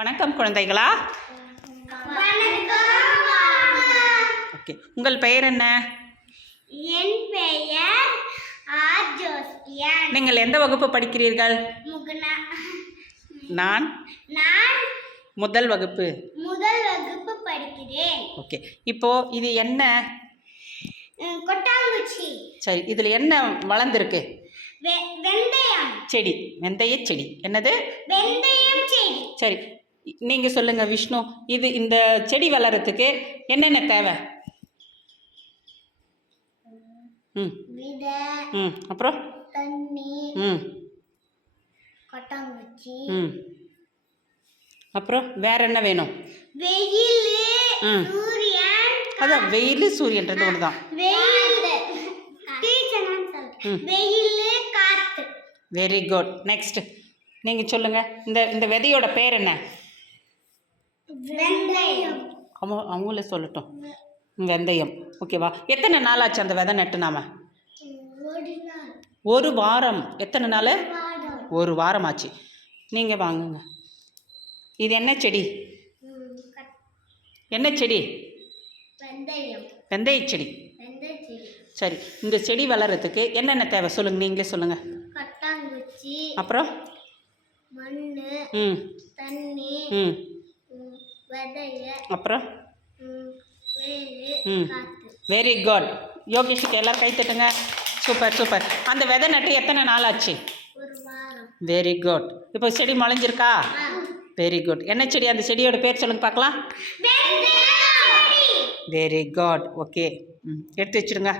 வணக்கம் குழந்தைகளா. ஓகே, உங்கள் பெயர் என்ன? என் பெயர் ஆர் ஜோஸ்பியன். நீங்கள் எந்த வகுப்பு படிக்கிறீர்கள்? நான் முதல் வகுப்பு படிக்கிறேன். ஓகே, இப்போ இது என்ன? கொட்டாங்குச்சி. சரி, இதில் என்ன வளர்ந்துருக்கு? வெந்தயம் செடி. வெந்தய செடி. என்னது? வெந்தயம் செடி. சரி, நீங்கள் சொல்லுங்க விஷ்ணு, இந்த செடி வளர்கிறதுக்கு என்னென்ன தேவை? அப்புறம் தண்ணி, கொட்டாங்குச்சி, அப்புறம் வேற என்ன வேணும்? வெயில், சூரியன். அதான் வெயில் சூரியன்றது ஒன்று தான். வெயில், காத்து. Very good. நெக்ஸ்ட் நீங்கள் சொல்லுங்க, இந்த விதையோட பேர் என்ன? வெந்தயம். அவங்களே சொல்லட்டும். வெந்தயம். ஓகேவா? எத்தனை நாள் ஆச்சு அந்த விதை நட்டு? நாம ஒரு வாரம். எத்தனை நாள்? ஒரு வாரம் ஆச்சு. நீங்கள் வாங்குங்க. இது என்ன செடி? என்ன செடி? வெந்தய செடி. சரி, இந்த செடி வளர்கிறதுக்கு என்னென்ன தேவை சொல்லுங்க, நீங்களே சொல்லுங்க. கொட்டாங்குச்சி, அப்புறம் மண்ணு, தண்ணி, விதைய, அப்புறம் வேலு, காத்து. Very good. யோகேஷுக்கு எல்லாரும் கை தட்டுங்க. Super super. அந்த விதை நட்டு எத்தனை நாள் ஆச்சு? ஒரு வாரம். Very good. இப்போ செடி முளைஞ்சிருக்கா? Very good. என்ன செடி? அந்த செடியோட பேர் சொல்லுங்க பார்க்கலாம். Very good. ஓகே, எடுத்து வச்சுடுங்க.